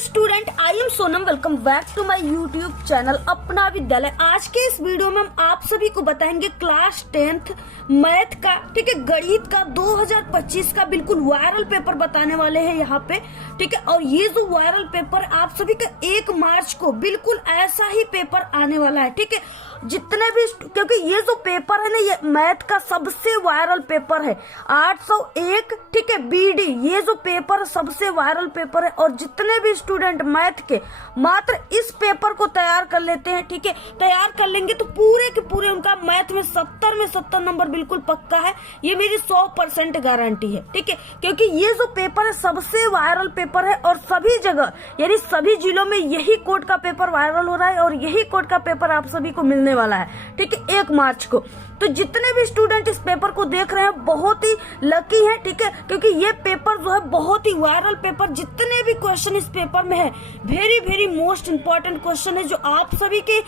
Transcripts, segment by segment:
Student, I am Sonam. Welcome back to my YouTube channel Apna Vidyalaya. आज के इस वीडियो में हम आप सभी को बताएंगे क्लास 10th मैथ का, ठीक है, गणित का 2025 का बिल्कुल वायरल पेपर बताने वाले हैं यहाँ पे, ठीक है। और ये जो वायरल पेपर आप सभी का 1 मार्च को बिल्कुल ऐसा ही पेपर आने वाला है, ठीक है। जितने भी, क्योंकि ये जो पेपर है ना, ये मैथ का सबसे वायरल पेपर है। 801, ठीक है, बीडी, ये जो पेपर सबसे वायरल पेपर है। और जितने भी स्टूडेंट मैथ के मात्र इस पेपर को तैयार कर लेते हैं, ठीक है, तैयार कर लेंगे तो पूरे के पूरे उनका मैथ में 70 में 70 नंबर बिल्कुल पक्का है। ये मेरी 100% गारंटी है, ठीक है। क्योंकि ये जो पेपर है सबसे वायरल पेपर है और सभी जगह यानी सभी जिलों में यही कोड का पेपर वायरल हो रहा है और यही कोड का पेपर आप सभी को मिलने वाला है, ठीक है, 1 मार्च को। तो जितने भी स्टूडेंट इस पेपर को देख रहे हैं बहुत ही लकी हैं, ठीक है, क्योंकि ये पेपर जो है बहुत ही वायरल पेपर, जितने भी क्वेश्चन इस पेपर में है very very most important question है जो आप सभी के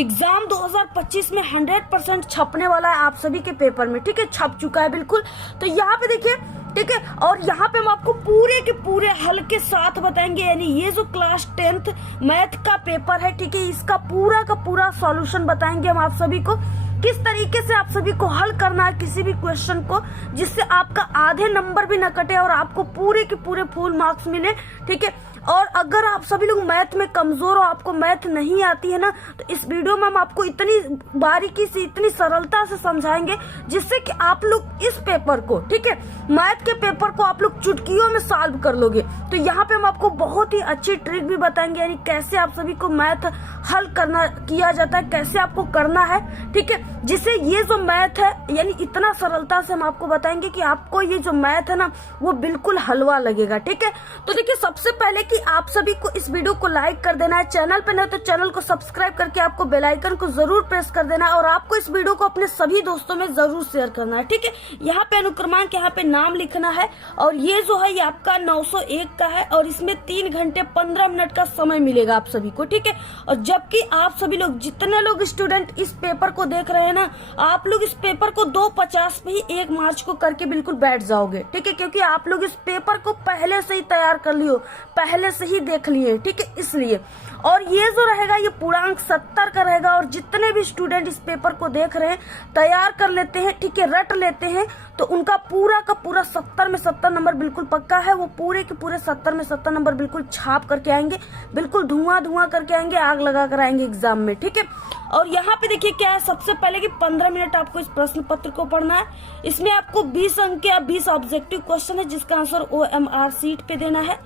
एग्जाम 2025 में 100% छपने वाला है आप सभी के पेपर में, ठीक है, छप चुका है बिल्कुल। तो यहाँ पे देखिए, ठीक है, और यहाँ पे हम आपको पूरे के पूरे हल के साथ बताएंगे। यानी ये जो क्लास 10th मैथ का पेपर है, ठीक है, इसका पूरा का पूरा सॉल्यूशन बताएंगे हम आप सभी को, किस तरीके से आप सभी को हल करना है किसी भी क्वेश्चन को, जिससे आपका आधे नंबर भी न कटे और आपको पूरे के पूरे फुल मार्क्स मिले, ठीक है। और अगर आप सभी लोग मैथ में कमजोर हो, आपको मैथ नहीं आती है ना, तो इस वीडियो में हम आपको इतनी बारीकी से, इतनी सरलता से समझाएंगे जिससे कि आप लोग इस पेपर को, ठीक है, मैथ के पेपर को आप लोग चुटकियों में सॉल्व कर लोगे। तो यहाँ पे हम आपको बहुत ही अच्छी ट्रिक भी बताएंगे, यानी कैसे आप सभी को मैथ हल करना किया जाता है, कैसे आपको करना है, ठीक है, जिससे ये जो मैथ है यानी इतना सरलता से हम आपको बताएंगे कि आपको ये जो मैथ है ना वो बिल्कुल हलवा लगेगा, ठीक है। तो देखिए, सबसे पहले कि आप सभी को इस वीडियो को लाइक कर देना है, चैनल पे नहीं तो चैनल को सब्सक्राइब करके आपको बेल आइकन को जरूर प्रेस कर देना है और आपको इस वीडियो को अपने सभी दोस्तों में जरूर शेयर करना है, ठीक है। यहाँ पे अनुक्रमांक, यहाँ पे नाम लिखना है और ये जो है ये आपका 901 का है और इसमें 3 घंटे 15 मिनट का समय मिलेगा आप सभी को, ठीक है। और जबकि आप सभी लोग, जितने लोग स्टूडेंट इस पेपर को देख रहे हैं ना, आप लोग इस पेपर को 2:50 पे ही 1 मार्च को करके बिल्कुल बैठ जाओगे, ठीक है, क्योंकि आप लोग इस पेपर को पहले से ही तैयार कर लियो, पहले से ही देख लिए, ठीक है, इसलिए। और ये जो रहेगा ये पूर्णांक 70 का रहेगा और जितने भी स्टूडेंट इस पेपर को देख रहे हैं, तैयार कर लेते हैं, ठीक है, रट लेते हैं, तो उनका पूरा का पूरा 70 में 70 नंबर बिल्कुल पक्का है। वो पूरे के पूरे 70 में 70 नंबर बिल्कुल छाप करके आएंगे, बिल्कुल धुआं करके आएंगे, आग लगा कर आएंगे एग्जाम में, ठीक है। और यहाँ पे देखिए क्या है, सबसे पहले कि 15 मिनट आपको इस प्रश्न पत्र को पढ़ना है। इसमें आपको 20 अंक या 20 ऑब्जेक्टिव क्वेश्चन है जिसका आंसर OMR सीट पे देना है,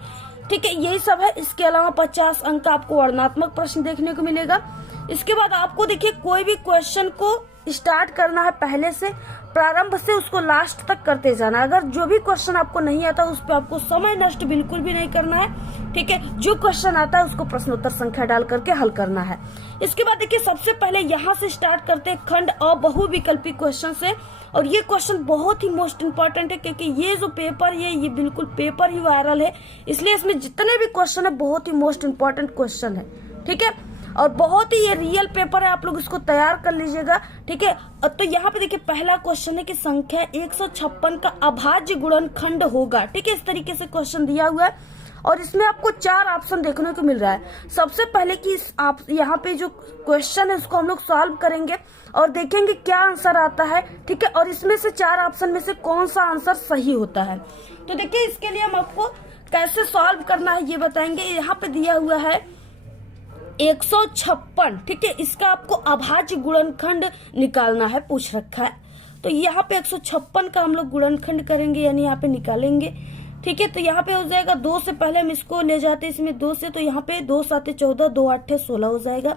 ठीक है, यही सब है। इसके अलावा 50 अंक का आपको वर्णनात्मक प्रश्न देखने को मिलेगा। इसके बाद आपको देखिए कोई भी क्वेश्चन को स्टार्ट करना है पहले से, प्रारंभ से उसको लास्ट तक करते जाना। अगर जो भी क्वेश्चन आपको नहीं आता उस पर आपको समय नष्ट बिल्कुल भी नहीं करना है, ठीक है। जो क्वेश्चन आता है उसको प्रश्नोत्तर संख्या डाल करके हल करना है। इसके बाद देखिए सबसे पहले यहाँ से स्टार्ट करते हैं खंड अ बहुविकल्पी क्वेश्चन से। और ये क्वेश्चन बहुत ही मोस्ट इंपॉर्टेंट है क्योंकि ये जो पेपर है ये बिल्कुल पेपर ही वायरल है, इसलिए इसमें जितने भी क्वेश्चन है बहुत ही मोस्ट इंपॉर्टेंट क्वेश्चन है, ठीक है। और बहुत ही ये रियल पेपर है, आप लोग इसको तैयार कर लीजिएगा, ठीक है। तो यहाँ पे देखिए पहला क्वेश्चन है कि संख्या 156 का अभाज्य गुणनखंड होगा, ठीक है, इस तरीके से क्वेश्चन दिया हुआ है और इसमें आपको 4 ऑप्शन देखने को मिल रहा है। सबसे पहले कि आप यहाँ पे जो क्वेश्चन है उसको हम लोग सॉल्व करेंगे और देखेंगे क्या आंसर आता है, ठीक है, और इसमें से 4 ऑप्शन में से कौन सा आंसर सही होता है। तो देखिए इसके लिए हम आपको कैसे सॉल्व करना है ये बताएंगे। यहाँ पे दिया हुआ है 156, ठीक है, इसका आपको अभाज्य गुणनखंड निकालना है, पूछ रखा है। तो यहाँ पे 156 का हम लोग गुणनखंड करेंगे, यानी यहाँ पे निकालेंगे, ठीक है। तो यहाँ पे हो जाएगा 2 से पहले हम इसको ले जाते हैं इसमें 2 से, तो यहाँ पे 2 7 14, 2 8 16 हो जाएगा।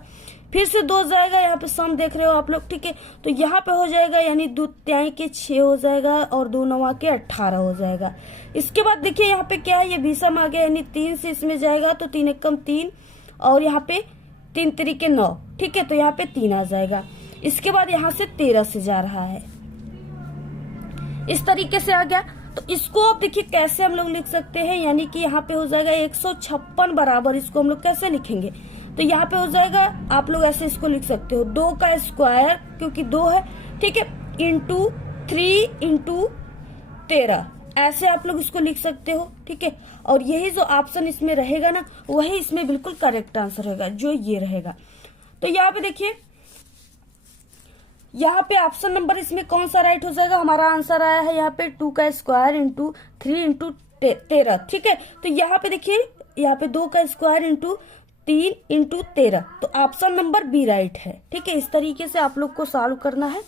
फिर से 2 जाएगा, यहाँ पे सम देख रहे हो आप लोग, ठीक है। तो यहाँ पे हो जाएगा यानी 2 त्याई के 6 हो जाएगा और 2 9 के 18 हो जाएगा। इसके बाद देखिए यहाँ पे क्या है, ये विषम आ गया, यानी 3 से इसमें जाएगा तो 3 एकम 3 और यहाँ पे 3 तिरिके 9, ठीक है, तो यहाँ पे 3 आ जाएगा। इसके बाद यहाँ से 13 से जा रहा है, इस तरीके से आ गया। तो इसको अब देखिए कैसे हम लोग लिख सकते हैं, यानी कि यहाँ पे हो जाएगा 156 बराबर, इसको हम लोग कैसे लिखेंगे, तो यहाँ पे हो जाएगा, आप लोग ऐसे इसको लिख सकते हो 2 का स्क्वायर क्योंकि 2 है, ठीक है, इंटू 3 इंटू 13, ऐसे आप लोग इसको लिख सकते हो, ठीक है। और यही जो ऑप्शन इसमें रहेगा ना, वही इसमें बिल्कुल करेक्ट आंसर रहेगा, जो ये रहेगा। तो यहाँ पे देखिए, यहाँ पे ऑप्शन नंबर इसमें कौन सा राइट हो जाएगा, हमारा आंसर आया है यहाँ पे 2 का स्क्वायर इंटू 3 इंटू 13, ठीक है। तो यहाँ पे देखिए, यहाँ पे 2 का स्क्वायर इंटू 3 इंटू 13, तो ऑप्शन नंबर बी राइट है, ठीक है। इस तरीके से आप लोग को सॉल्व करना है।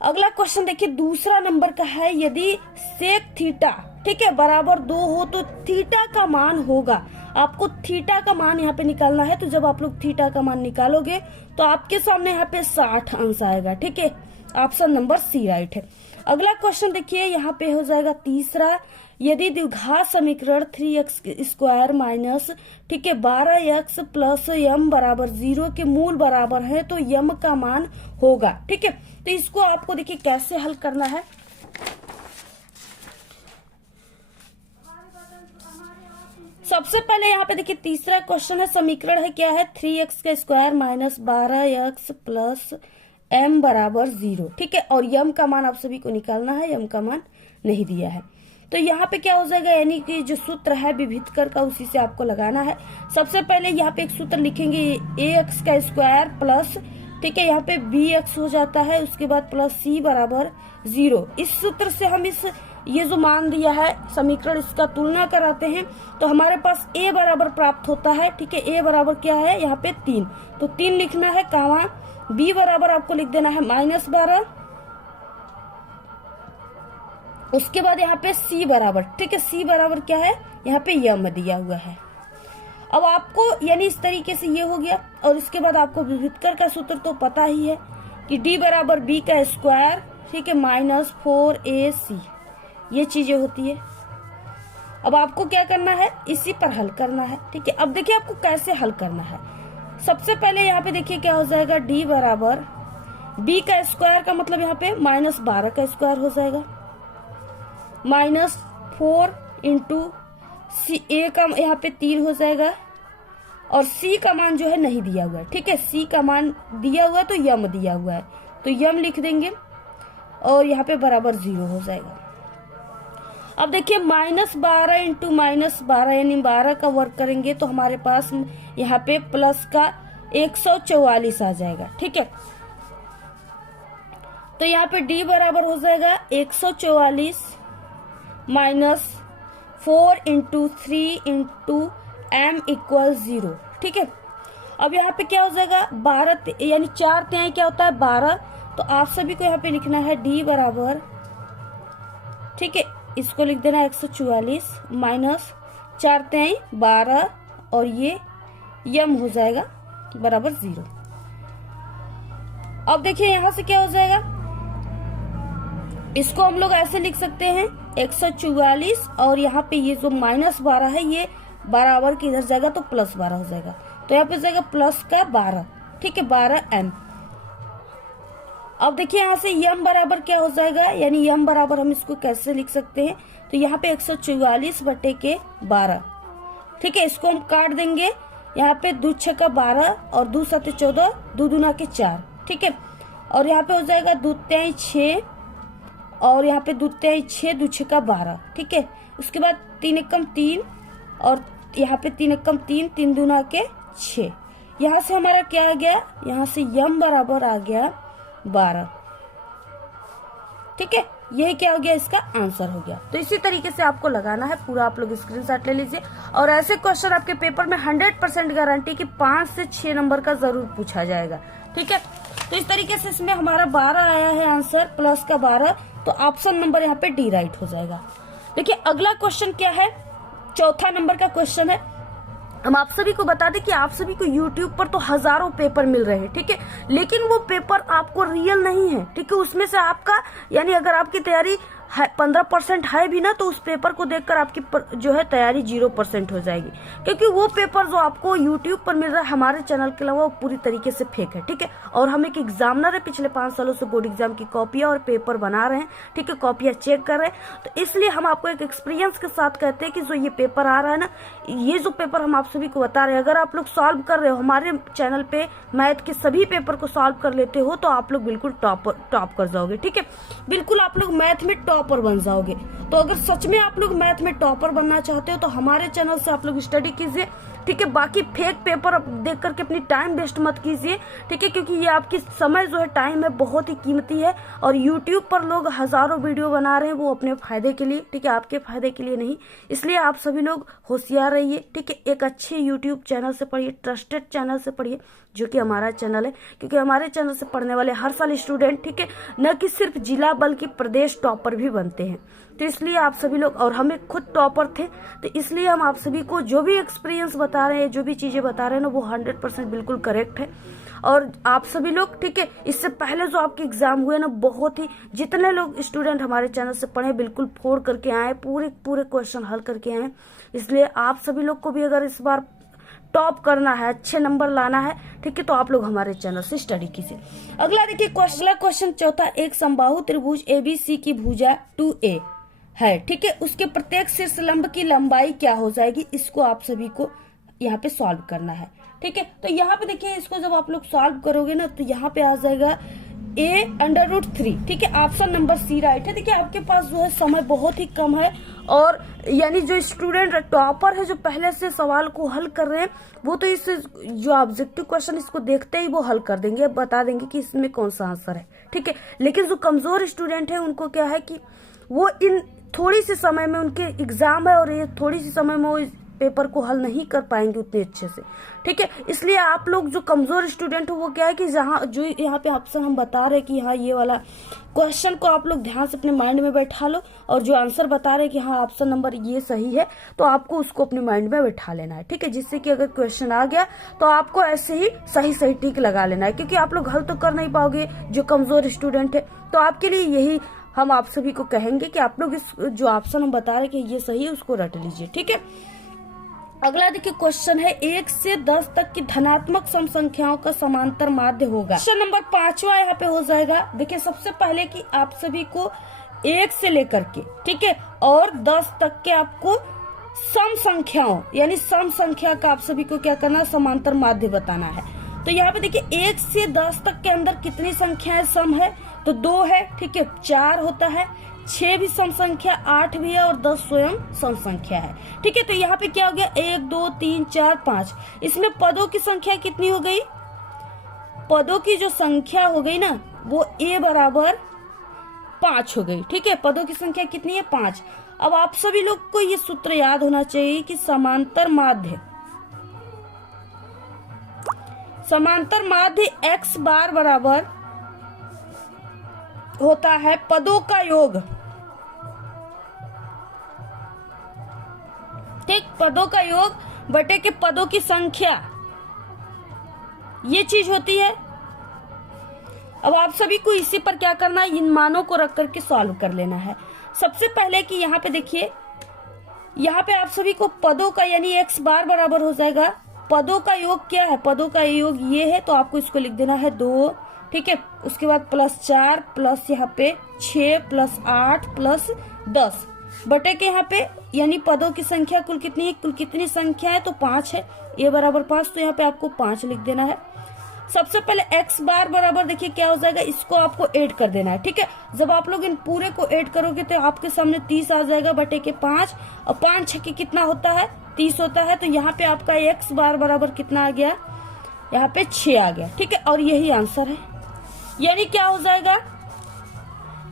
अगला क्वेश्चन देखिए, दूसरा नंबर का है, यदि सेक थीटा, ठीक है, बराबर 2 हो तो थीटा का मान होगा। आपको थीटा का मान यहाँ पे निकालना है। तो जब आप लोग थीटा का मान निकालोगे तो आपके सामने यहाँ पे 60 अंश आएगा, ठीक है। ऑप्शन नंबर सी राइट है। अगला क्वेश्चन देखिए, यहाँ पे हो जाएगा तीसरा, यदि द्विघात समीकरण 3x स्क्वायर माइनस, ठीक है, 12x प्लस m बराबर 0 के मूल बराबर है तो m का मान होगा, ठीक है। तो इसको आपको देखिए कैसे हल करना है। सबसे पहले यहाँ पे देखिए तीसरा क्वेश्चन है, समीकरण है क्या है, 3x का square minus 12x plus m बराबर 0, ठीक है। और m का मान आप सभी को निकालना है, m का मान नहीं दिया है। तो यहाँ पे क्या हो जाएगा, यानी कि जो सूत्र है विभीतकर का, उसी से आपको लगाना है। सबसे पहले यहाँ पे एक सूत्र लिखेंगे, ax का स्क्वायर प्लस, ठीक है, यहाँ पे bx हो जाता है, उसके बाद प्लस c बराबर 0। इस सूत्र से हम ये जो मान दिया है समीकरण, इसका तुलना कराते हैं तो हमारे पास a बराबर प्राप्त होता है, ठीक है। a बराबर क्या है, यहाँ पे 3, तो 3 लिखना है, कामा b बराबर आपको लिख देना है -12, उसके बाद यहाँ पे c बराबर, ठीक है, c बराबर क्या है, यहाँ पे m दिया हुआ है। अब आपको यानी इस तरीके से ये हो गया। और इसके बाद आपको विभीतकर का सूत्र तो पता ही है कि d बराबर b का स्क्वायर, ठीक है, माइनस 4ac, ये चीजें होती है। अब आपको क्या करना है, इसी पर हल करना है, ठीक है। अब देखिए आपको कैसे हल करना है। सबसे पहले यहाँ पे देखिए क्या हो जाएगा, d बराबर b का स्क्वायर का मतलब यहाँ पे -12 का स्क्वायर हो जाएगा, -4 इंटू सी, a का यहाँ पे 3 हो जाएगा, और c का मान जो है नहीं दिया हुआ है, ठीक है। c का मान दिया हुआ है तो m दिया हुआ है, तो m लिख देंगे, और यहाँ पे बराबर 0 हो जाएगा। अब देखिए -12 इंटू -12 यानी 12 का वर्ग करेंगे तो हमारे पास यहाँ पे प्लस का 144 आ जाएगा, ठीक है। तो यहाँ पे d बराबर हो जाएगा 144 minus 4 into 3 into m equal 0, ठीक है। अब यहाँ पे क्या हो जाएगा, 12 यानी 4 तिहाई क्या होता है, 12। तो आप सभी को यहाँ पे लिखना है d बराबर, ठीक है, इसको लिख देना 144 माइनस 4 तिहाई 12, और ये m हो जाएगा बराबर 0। अब देखिए यहाँ से क्या हो जाएगा, इसको हम लोग ऐसे लिख सकते हैं 144, और यहाँ पे ये जो -12 है ये बराबर के इधर जाएगा तो +12 हो जाएगा, तो यहाँ पे जाएगा प्लस का 12, ठीक है, 12m। अब देखिए यहाँ से m बराबर क्या हो जाएगा, यानी m बराबर हम इसको कैसे लिख सकते हैं, तो यहाँ पे 144 बटे के 12, ठीक है। इसको हम काट देंगे, यहाँ पे 2 6 का 12 और 2 7 14, 2 दूना के 4, ठीक है। और यहाँ पे हो जाएगा 2 तिहाई 6, और यहाँ पे 2 तिहाई 6, 2 6 का 12, ठीक है। उसके बाद 3 एकम 3, और यहाँ पे 3 एकम 3, 3 दूना के 6। यहाँ से हमारा क्या आ गया, यहाँ से m बराबर आ गया 12, ठीक है। यही क्या हो गया, इसका आंसर हो गया। तो इसी तरीके से आपको लगाना है, पूरा आप लोग स्क्रीनशॉट ले लीजिए। और ऐसे क्वेश्चन आपके पेपर में 100% गारंटी कि 5 से 6 नंबर का जरूर पूछा जाएगा, ठीक है। तो इस तरीके से इसमें हमारा 12 आया है आंसर, प्लस का 12, तो ऑप्शन नंबर यहाँ पे डी राइट हो जाएगा। देखिए अगला क्वेश्चन क्या है, चौथा नंबर का क्वेश्चन है। हम आप सभी को बता दें कि आप सभी को YouTube पर तो हजारों पेपर मिल रहे हैं, ठीक है, लेकिन वो पेपर आपको रियल नहीं है, ठीक है। उसमें से आपका यानी अगर आपकी तैयारी 15% है भी ना, तो उस पेपर को देखकर आपकी जो है तैयारी 0% हो जाएगी, क्योंकि वो पेपर जो आपको YouTube पर मिल रहा है हमारे चैनल के अलावा वो पूरी तरीके से फेक है, ठीक है। और हम एक एग्जामिनर है, पिछले 5 सालों से बोर्ड एग्जाम की कॉपियां और पेपर बना रहे हैं, ठीक है, कॉपियां चेक कर रहे हैं। तो इसलिए हम आपको एक एक्सपीरियंस के साथ कहते हैं कि जो ये पेपर आ रहा है ना, ये जो पेपर हम आप सभी को बता रहे हैं, अगर आप लोग सॉल्व कर रहे हो, हमारे चैनल पे मैथ के सभी पेपर को सॉल्व कर लेते हो, तो आप लोग बिल्कुल टॉप कर जाओगे, ठीक है। बिल्कुल आप लोग मैथ में टॉपर बन जाओगे। तो अगर सच में आप लोग मैथ में टॉपर बनना चाहते हो तो हमारे चैनल से आप लोग स्टडी कीजिए, ठीक है। बाकी फेक पेपर देख करके अपनी टाइम वेस्ट मत कीजिए, ठीक है, क्योंकि ये आपकी समय जो है, टाइम है, बहुत ही कीमती है। और यूट्यूब पर लोग हजारों वीडियो बना रहे हैं, वो अपने फायदे के लिए, ठीक है, आपके फायदे के लिए नहीं। इसलिए आप सभी लोग होशियार रहिए, ठीक है। एक अच्छे यूट्यूब चैनल से पढ़िए, ट्रस्टेड चैनल से पढ़िए, जो कि हमारा चैनल है, क्योंकि हमारे चैनल से पढ़ने वाले हर साल स्टूडेंट, ठीक है, न कि सिर्फ जिला बल्कि प्रदेश टॉपर भी बनते हैं। तो इसलिए आप सभी लोग, और हमें खुद टॉपर थे, तो इसलिए हम आप सभी को जो भी एक्सपीरियंस बता रहे हैं, जो भी चीजें बता रहे हैं ना, वो 100% बिल्कुल करेक्ट है। और आप सभी लोग, ठीक है, इससे पहले जो आपके एग्जाम हुए ना, बहुत ही, जितने लोग स्टूडेंट हमारे चैनल से पढ़े, बिल्कुल फोड़ करके आए, पूरे पूरे क्वेश्चन हल करके आए। इसलिए आप सभी लोग को भी अगर इस बार टॉप करना है, अच्छे नंबर लाना है, ठीक है, तो आप लोग हमारे चैनल से स्टडी कीजिए। अगला देखिए, अगला क्वेश्चन चौथा, एक समबाहु त्रिभुज ABC की भुजा 2A है, ठीक है, उसके प्रत्येक शीर्ष लंब की लंबाई क्या हो जाएगी, इसको आप सभी को यहाँ पे सॉल्व करना है, ठीक है। तो यहाँ पे देखिए, इसको जब आप लोग सॉल्व करोगे ना, तो यहाँ पे आ जाएगा A√3, ठीक है। ऑप्शन नंबर सी राइट है। देखिए, आपके पास जो है समय बहुत ही कम है, और यानी जो स्टूडेंट टॉपर है, जो पहले से सवाल को हल कर रहे हैं, वो तो इस जो ऑब्जेक्टिव क्वेश्चन, इसको देखते ही वो हल कर देंगे, बता देंगे कि इसमें कौन सा आंसर है, ठीक है। लेकिन जो कमजोर स्टूडेंट है, उनको क्या है कि वो इन थोड़ी सी समय में, उनके एग्जाम है और ये थोड़ी सी समय में वो पेपर को हल नहीं कर पाएंगे उतने अच्छे से, ठीक है। इसलिए आप लोग जो कमजोर स्टूडेंट हो, वो क्या है कि जहाँ जो यहाँ पे ऑप्शन हम बता रहे हैं कि हाँ, ये वाला क्वेश्चन को आप लोग ध्यान से अपने माइंड में बैठा लो, और जो आंसर बता रहे हैं कि हाँ, ऑप्शन नंबर ये सही है, तो आपको उसको अपने माइंड में बैठा लेना है, ठीक है, जिससे कि अगर क्वेश्चन आ गया तो आपको ऐसे ही सही सही टिक लगा लेना है, क्योंकि आप लोग हल तो कर नहीं पाओगे जो कमजोर स्टूडेंट है। तो आपके लिए यही हम आप सभी को कहेंगे कि आप लोग इस जो ऑप्शन हम बता रहे हैं कि ये सही है, उसको रट लीजिए, ठीक है। अगला देखिए, क्वेश्चन है 1 से 10 तक की धनात्मक सम संख्याओं का समांतर माध्य होगा। क्वेश्चन नंबर 5वां यहाँ पे हो जाएगा। देखिए, सबसे पहले कि आप सभी को 1 से लेकर के, ठीक है, और 10 तक के आपको सम संख्याओं, यानी सम संख्या का आप सभी को क्या करना है, समांतर माध्य बताना है। तो यहाँ पे देखिए, 1 से 10 तक के अंदर कितनी संख्याएं सम है, तो 2 है, ठीक है, 4 होता है, 6 भी सम संख्या, 8 भी है, और 10 स्वयं सम संख्या है, ठीक है। तो यहाँ पे क्या हो गया, 1 2 3 4 5। इसमें पदों की संख्या कितनी हो गई, पदों की जो संख्या हो गई ना, वो A बराबर 5 हो गई, ठीक है। पदों की संख्या कितनी है, 5। अब आप सभी लोग को ये सूत्र याद होना चाहिए कि समांतर माध्य x बार बराबर होता है पदों का योग, ठीक, पदों का योग बटे के पदों की संख्या, ये चीज होती है। अब आप सभी को इसी पर क्या करना है, इन मानों को रख करके सॉल्व कर लेना है। सबसे पहले कि यहाँ पे देखिए, यहाँ पे आप सभी को पदों का, यानी x बार बराबर हो जाएगा, पदों का योग क्या है, पदों का योग ये है, तो आपको इसको लिख देना है 2, ठीक है। उसके बाद +4 प्लस यहाँ पे 6 + 8 + 10 बटे के यहाँ पे, यानी पदों की संख्या कुल कितनी है, कुल कितनी संख्या है, तो 5 है, A बराबर 5, तो यहाँ पे आपको 5 लिख देना है। सबसे पहले x बार बराबर देखिए क्या हो जाएगा, इसको आपको ऐड कर देना है, ठीक है। जब आप लोग इन पूरे को ऐड करोगे तो आपके सामने 30 आ जाएगा बटे के 5, और 5 छक्के कितना होता है, 30 होता है। तो यहाँ पे आपका x बार बराबर कितना आ गया, यहाँ पे 6 आ गया, ठीक है, और यही आंसर है। यानी क्या हो जाएगा,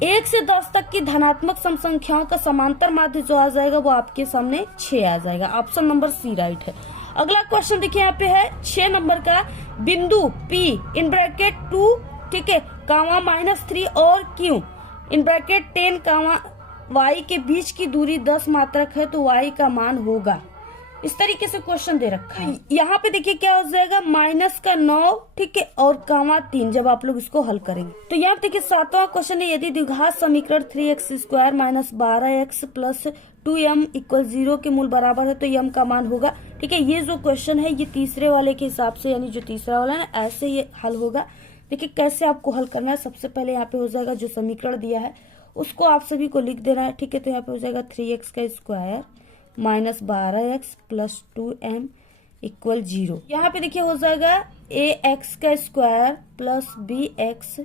1 से 10 तक की धनात्मक सम संख्याओं का समांतर माध्य जो आ जाएगा, वो आपके सामने 6 आ जाएगा। ऑप्शन नंबर सी राइट है। अगला क्वेश्चन देखिए, यहाँ पे है 6 नंबर का, बिंदु P इन ब्रैकेट 2, ठीक है, कामा -3 और Q in bracket 10 comma y के बीच की दूरी 10 मात्रक है, तो y का मान होगा। इस तरीके से क्वेश्चन दे रखा है। यहाँ पे देखिए क्या हो जाएगा, -9, ठीक है, और कामा 3, जब आप लोग इसको हल करेंगे। तो यहाँ देखिए 7वां क्वेश्चन है, यदि द्विघात समीकरण 3x² - 12x + 2m = 0 के मूल बराबर है, तो m का मान होगा, ठीक है। ये जो क्वेश्चन है, ये तीसरे वाले के हिसाब से, यानी जो तीसरा वाला है ना, ऐसे ये हल होगा। देखिए कैसे आपको हल करना है। सबसे पहले यहाँ पे हो जाएगा, जो समीकरण दिया है उसको आप सभी को लिख देना है, ठीक है। तो यहाँ पे हो जाएगा 3x² - 12x + 2m = 0। यहाँ पे देखिए हो जाएगा ax² + bx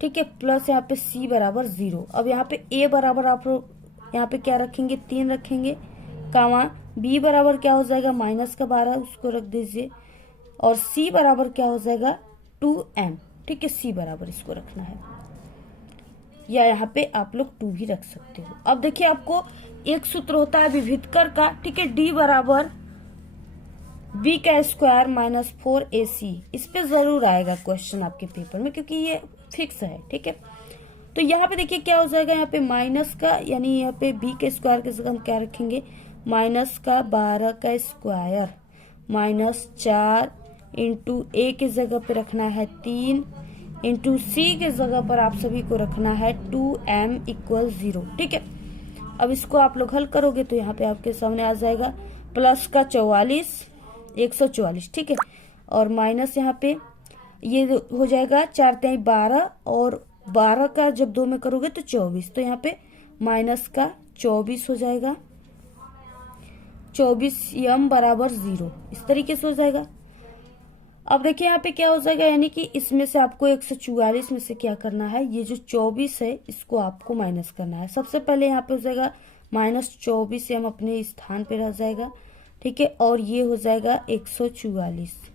ठीक है, प्लस यहाँ पे c बराबर 0। अब यहाँ पे a बराबर आप लोग यहाँ पे क्या रखेंगे, 3 रखेंगे, कामा b बराबर क्या हो जाएगा, -12, उसको रख दीजिए, और c बराबर क्या हो जाएगा, 2m। ठीक है, c बराबर इसको रखना है, या यहाँ पे आप लोग 2 भी रख सकते हो। अब देखिए आपको एक सूत्र होता है विभीतकर का, ठीक है, d बराबर b का स्क्वायर -4ac। इस पे जरूर आएगा क्वेश्चन आपके पेपर में, क्योंकि ये फिक्स है। ठीक है, तो यहाँ पे देखिए क्या हो जाएगा, यहाँ पे माइनस का, यानी यहाँ पे b के स्क्वायर के जगह हम क्या रखेंगे, -12 का स्क्वायर -4 इंटू a के जगह पे रखना है 3 इंटू c के जगह पर आप सभी को रखना है 2m = 0। ठीक है, अब इसको आप लोग हल करोगे तो यहाँ पे आपके सामने आ जाएगा प्लस का 44, 144। ठीक है, और माइनस यहाँ पे ये हो जाएगा 4 × 12, और 12 का जब 2 में करोगे तो 24, तो यहाँ पे माइनस का 24 हो जाएगा, 24m बराबर 0। इस तरीके से हो जाएगा। अब देखिए यहाँ पे क्या हो जाएगा, यानी कि इसमें से आपको 144 में से क्या करना है, ये जो 24 है इसको आपको माइनस करना है। सबसे पहले यहाँ पे हो जाएगा -24m अपने स्थान पे रह जाएगा। ठीक है, और ये हो जाएगा 144,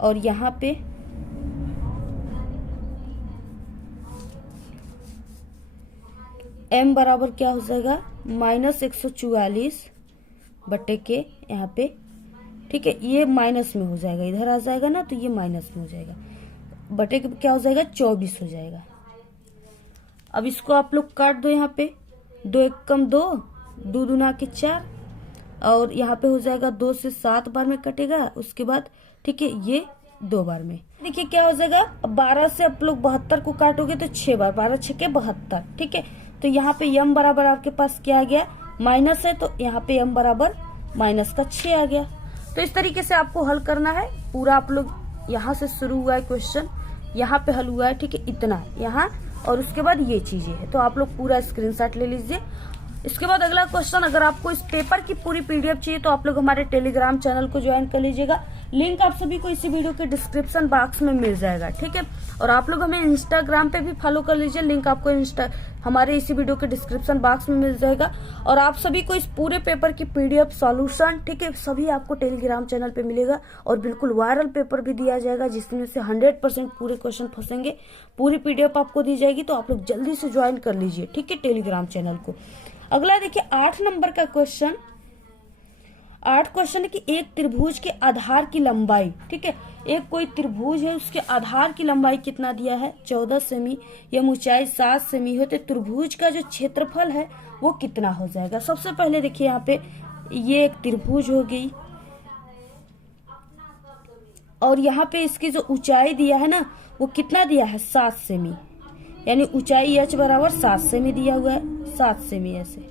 और यहाँ पे m बराबर क्या हो जाएगा, -144 बटे के यहाँ पे। ठीक है, ये माइनस में हो जाएगा, इधर आ जाएगा ना, तो ये माइनस में हो जाएगा, बटे के क्या हो जाएगा, 24 हो जाएगा। अब इसको आप लोग काट दो, यहाँ पे 2 × 1 = 2, 2 दूना के 4, और यहाँ पे हो जाएगा 2 से 7 बार में कटेगा, उसके बाद ठीक है ये 2 बार में। देखिए क्या हो जाएगा, 12 से आप लोग 72 को काटोगे तो 6 बार, 12 × 6 = 72। ठीक है, तो यहाँ पे m बराबर आपके पास क्या आ गया, माइनस है, तो यहाँ पे m बराबर -6 आ गया। तो इस तरीके से आपको हल करना है पूरा। आप लोग यहाँ से शुरू हुआ है क्वेश्चन, यहाँ पे हल हुआ है। ठीक है, इतना यहाँ, और उसके बाद ये चीजें है, तो आप लोग पूरा स्क्रीनशॉट ले लीजिए। इसके बाद अगला क्वेश्चन, अगर आपको इस पेपर की पूरी PDF चाहिए तो आप लोग हमारे टेलीग्राम चैनल को ज्वाइन कर लीजिएगा। लिंक आप सभी को इसी वीडियो के डिस्क्रिप्शन बॉक्स में मिल जाएगा। ठीक है, और आप लोग हमें इंस्टाग्राम पे भी फॉलो कर लीजिए, लिंक आपको हमारे इसी वीडियो के डिस्क्रिप्शन बॉक्स में मिल जाएगा। और आप सभी को इस पूरे पेपर की PDF सॉल्यूशन, ठीक है, सभी आपको टेलीग्राम चैनल पे मिलेगा, और बिल्कुल वायरल पेपर भी दिया जाएगा, जिसमें से 100% पूरे क्वेश्चन फंसेंगे। पूरी PDF आपको दी जाएगी, तो आप लोग जल्दी से ज्वाइन कर लीजिए, ठीक है, टेलीग्राम चैनल को। अगला देखिए 8 नंबर का क्वेश्चन। 8 क्वेश्चन है कि एक त्रिभुज के आधार की लंबाई, ठीक है, एक कोई त्रिभुज है, उसके आधार की लंबाई कितना दिया है, 14 सेमी, या ऊंचाई 7 सेमी हो, तो त्रिभुज का जो क्षेत्रफल है वो कितना हो जाएगा। सबसे पहले देखिए यहाँ पे ये एक त्रिभुज हो गई, और यहाँ पे इसकी जो ऊंचाई दिया है ना, वो कितना दिया है, 7 सेमी, यानी ऊंचाई h बराबर 7 सेमी दिया हुआ है, 7 सेमी ऐसे।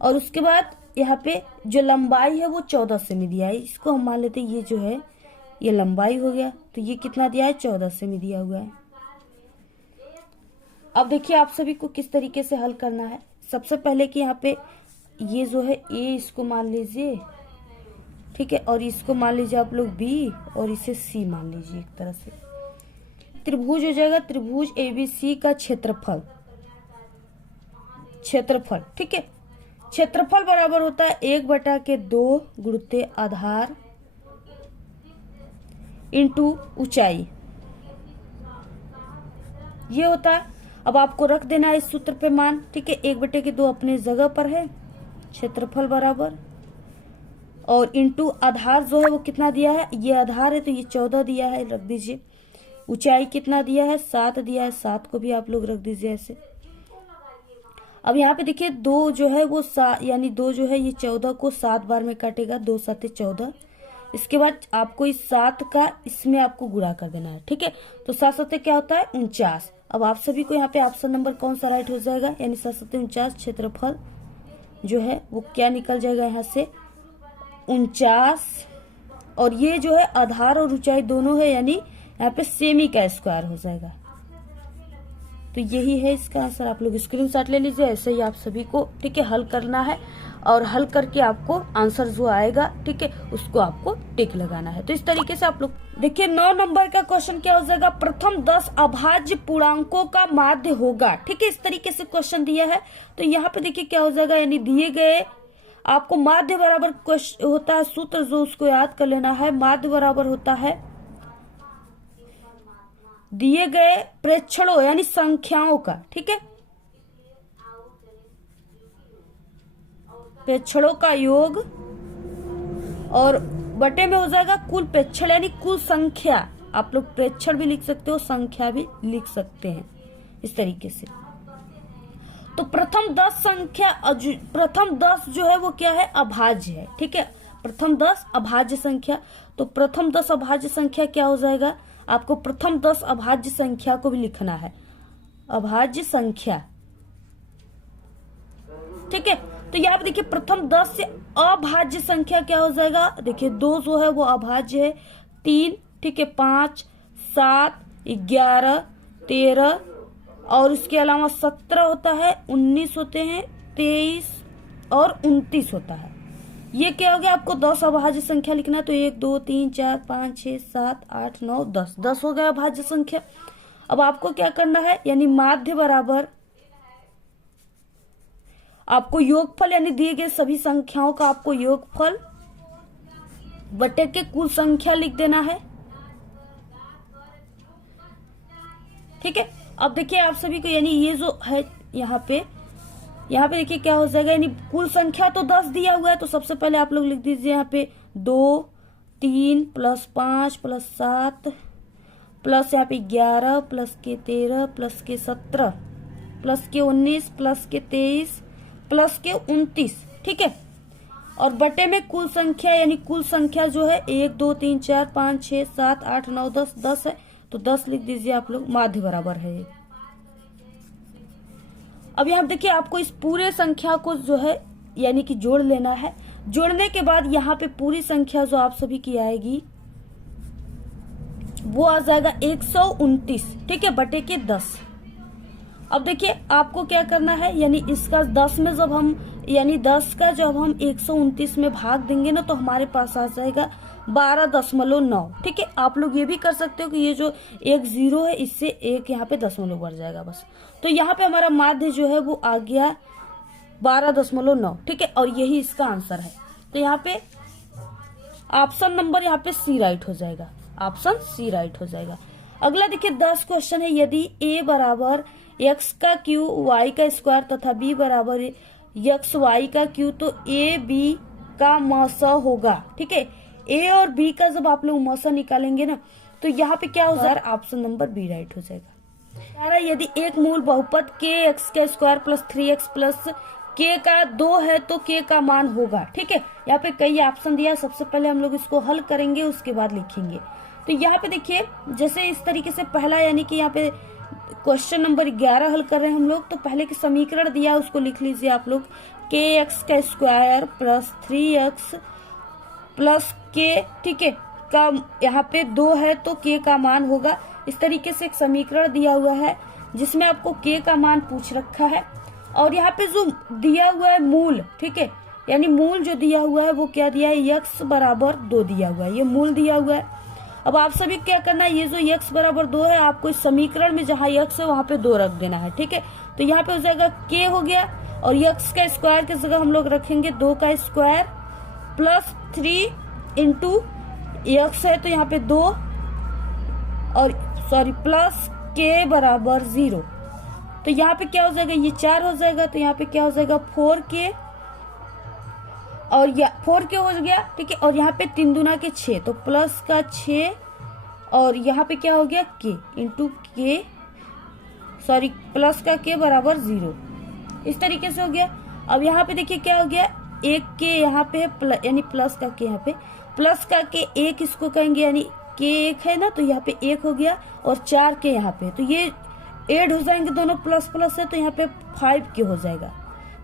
और उसके बाद यहाँ पे जो लंबाई है वो 14 सेमी दिया है, इसको हम मान लेते हैं ये जो है ये लंबाई हो गया, तो ये कितना दिया है, 14 सेमी दिया हुआ है। अब देखिए आप सभी को किस तरीके से हल करना है। सबसे पहले कि यहाँ पे ये जो है a, इसको मान लीजिए, ठीक है, और इसको मान लीजिए आप लोग b, और इसे c मान लीजिए। एक तरह से त्रिभुज हो जाएगा, त्रिभुज ABC का क्षेत्रफल, ठीक है, क्षेत्रफल बराबर होता है 1/2 गुणित आधार इंटू ऊंचाई, ये होता है। अब आपको रख देना है इस सूत्र पे मान, ठीक है, 1/2 अपने जगह पर है, क्षेत्रफल बराबर, और इंटू आधार जो है वो कितना दिया है, ये आधार है तो ये 14 दिया है, रख दीजिए। ऊंचाई कितना दिया है, 7 दिया है, 7 को भी आप लोग रख दीजिए ऐसे। अब यहाँ पे देखिए 2 जो है वो यानी 2 जो है ये 14 को 7 बार में काटेगा, 2 × 7 = 14। इसके बाद आपको इस 7 का इसमें आपको गुणा कर देना है, ठीक है, तो 7 × 7 क्या होता है, 49। अब आप सभी को यहाँ पे ऑप्शन नंबर कौन सा राइट हो जाएगा, यानी 7 × 7 = 49। क्षेत्रफल जो है वो क्या निकल जाएगा यहाँ से, 49, और ये जो है आधार और ऊंचाई दोनों है, यानी यहाँ पे सेमी का स्क्वायर हो जाएगा। तो यही है इसका आंसर, आप लोग स्क्रीनशॉट ले लीजिए। ऐसे ही आप सभी को, ठीक है, हल करना है। और हल करके आपको आंसर जो आएगा, ठीक है, उसको आपको टिक लगाना है। तो इस तरीके से आप लोग देखिए 9 नंबर का क्वेश्चन क्या हो जाएगा, प्रथम 10 अभाज्य पूर्णांकों का माध्य होगा, ठीक है, इस तरीके से क्वेश्चन दिया है। तो यहाँ पे देखिए क्या हो जाएगा, यानी दिए गए आपको माध्य बराबर होता है सूत्र, जो उसको याद कर लेना है। माध्य बराबर होता है दिए गए प्रेक्षणों यानी संख्याओं का, ठीक है, प्रेक्षणों का योग और बटे में हो जाएगा कुल प्रेक्षण यानी कुल संख्या। आप लोग प्रेक्षण भी लिख सकते हो, संख्या भी लिख सकते हैं इस तरीके से। तो प्रथम 10 संख्या, प्रथम 10 जो है वो क्या है, अभाज्य है, ठीक है, प्रथम 10 अभाज्य संख्या। तो प्रथम 10 अभाज्य संख्या क्या हो जाएगा, आपको प्रथम 10 अभाज्य संख्या को भी लिखना है, अभाज्य संख्या, ठीक है। तो यहाँ पे देखिए प्रथम 10 से अभाज्य संख्या क्या हो जाएगा, देखिए 2 जो है वो अभाज्य है, 3, ठीक है, 5, 7, 11, 13 और उसके अलावा 17 होता है, 19 होते हैं, 23 और 29 होता है। ये क्या हो गया, आपको 10 अभाज्य संख्या लिखना है। तो 1 2 3 4 5 6 7 8 9 10, 10 हो गया अभाज्य संख्या। अब आपको क्या करना है, यानी माध्य बराबर आपको योगफल यानी दिए गए सभी संख्याओं का आपको योगफल बटे के कुल संख्या लिख देना है, ठीक है। अब देखिए आप सभी को, यानी ये जो है यहाँ पे देखिए क्या हो जाएगा, यानी कुल संख्या तो 10 दिया हुआ है। तो सबसे पहले आप लोग लिख दीजिए यहाँ पे 2, 3 प्लस 5 प्लस 7 प्लस यहाँ पे 11 प्लस के 13 प्लस के 17 प्लस के 19 प्लस के 23 प्लस के 29, ठीक है। और बटे में कुल संख्या यानी कुल संख्या जो है 1 2 3 4 5 6 7 8 9 10, 10 है। तो 10 लिख दीजिए आप लोग, माध्य बराबर है ये। अब यहाँ देखिए आपको इस पूरे संख्या को जो है यानी कि जोड़ लेना है। जोड़ने के बाद यहाँ पे पूरी संख्या जो आप सभी की आएगी वो आ जाएगा 129, ठीक है, बटे के 10। अब देखिए आपको क्या करना है, यानी इसका 10 में जब हम यानी 10 का जब हम 129 में भाग देंगे ना, तो हमारे पास आ जाएगा 12.9, ठीक है। आप लोग ये भी कर सकते हो कि ये जो एक 0 है इससे एक यहाँ पे दशमलव बढ़ जाएगा बस। तो यहाँ पे हमारा माध्य जो है वो आ गया 12.9, ठीक है, और यही इसका आंसर है। तो यहाँ पे ऑप्शन नंबर यहाँ पे सी राइट हो जाएगा, ऑप्शन सी राइट हो जाएगा। अगला देखिए 10 क्वेश्चन है, यदि a बराबर x का क्यू y का स्क्वायर तथा b बराबर x y का क्यू, तो a b का मौसा होगा, ठीक है। a और b का जब आप लोग मौसा निकालेंगे ना, तो यहाँ पे क्या हो जाएगा, ऑप्शन नंबर बी राइट हो जाएगा। यदि एक मूल बहुपद k x का square plus 3x plus k का 2 है तो k का मान होगा, ठीक है। यहाँ पे कई ऑप्शन दिया, सबसे पहले हम लोग इसको हल करेंगे उसके बाद लिखेंगे। तो यहाँ पे देखिए जैसे इस तरीके से पहला यानी कि यहाँ पे क्वेश्चन नंबर 11 हल कर रहे हैं हम लोग। तो पहले के समीकरण दिया उसको लिख लीजिए आप लोग, kx का square plus 3x plus k, ठीक है, का यहाँ पे 2 है तो k का मान होगा। इस तरीके से एक समीकरण दिया हुआ है जिसमें आपको k का मान पूछ रखा है। और यहाँ पे जो दिया हुआ है मूल, ठीक है, यानी मूल जो दिया हुआ है वो क्या दिया है, x बराबर 2 दिया हुआ है, ये मूल दिया हुआ है। अब आप सभी क्या करना है, ये जो x बराबर 2 है आपको इस समीकरण में जहाँ x है वहां पे 2 रख देना है, ठीक है। तो यहाँ पे हो जाएगा k हो गया, और x का स्क्वायर की जगह हम लोग रखेंगे 2 का स्क्वायर प्लस 3 इंटू x है तो यहाँ पे 2 और सॉरी प्लस k बराबर 0। तो यहाँ पे क्या हो जाएगा, ये 4 हो जाएगा, तो यहाँ पे क्या हो जाएगा 4k और 4k हो गया, ठीक है। और यहाँ पे 3 दूना के 6, तो प्लस का 6 और यहाँ पे क्या हो गया k into k, sorry plus का k बराबर 0, इस तरीके से हो गया। अब यहाँ पे देखिए क्या हो गया, 1k यहाँ पे है यानी प्लस का k, यहाँ पे प्लस का k 1 इसको कहेंगे यानी k 1 है ना, तो यहाँ पे 1 हो गया और 4k यहाँ पे, तो ये ऐड हो जाएंगे दोनों, प्लस प्लस है तो यहाँ पे 5k हो जाएगा,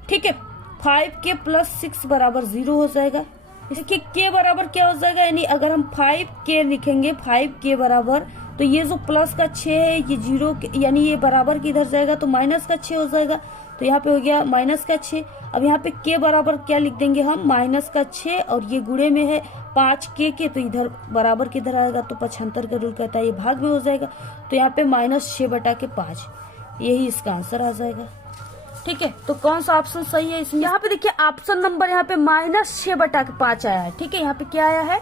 ठीक है। 5k प्लस 6 बराबर 0 हो जाएगा। देखिए k बराबर क्या हो जाएगा, यानी अगर हम 5k लिखेंगे 5k बराबर, तो ये जो प्लस का 6 है ये 0 यानी ये बराबर की इधर जाएगा तो माइनस का 6 हो जाएगा। तो यहाँ पे हो गया माइनस का 6। अब यहाँ पे के बराबर क्या लिख देंगे हम, माइनस का 6 और ये गुणे में है 5 के तो इधर बराबर किधर आएगा, तो 75 का रूल कहता है ये भाग में हो जाएगा, तो यहाँ पे -6/5 यही इसका आंसर आ जाएगा। ठीक है, तो कौन सा ऑप्शन सही है इसमें, यहाँ पे देखिए ऑप्शन नंबर यहाँ पे -6/5 आया है। ठीक है, यहाँ पे क्या आया है,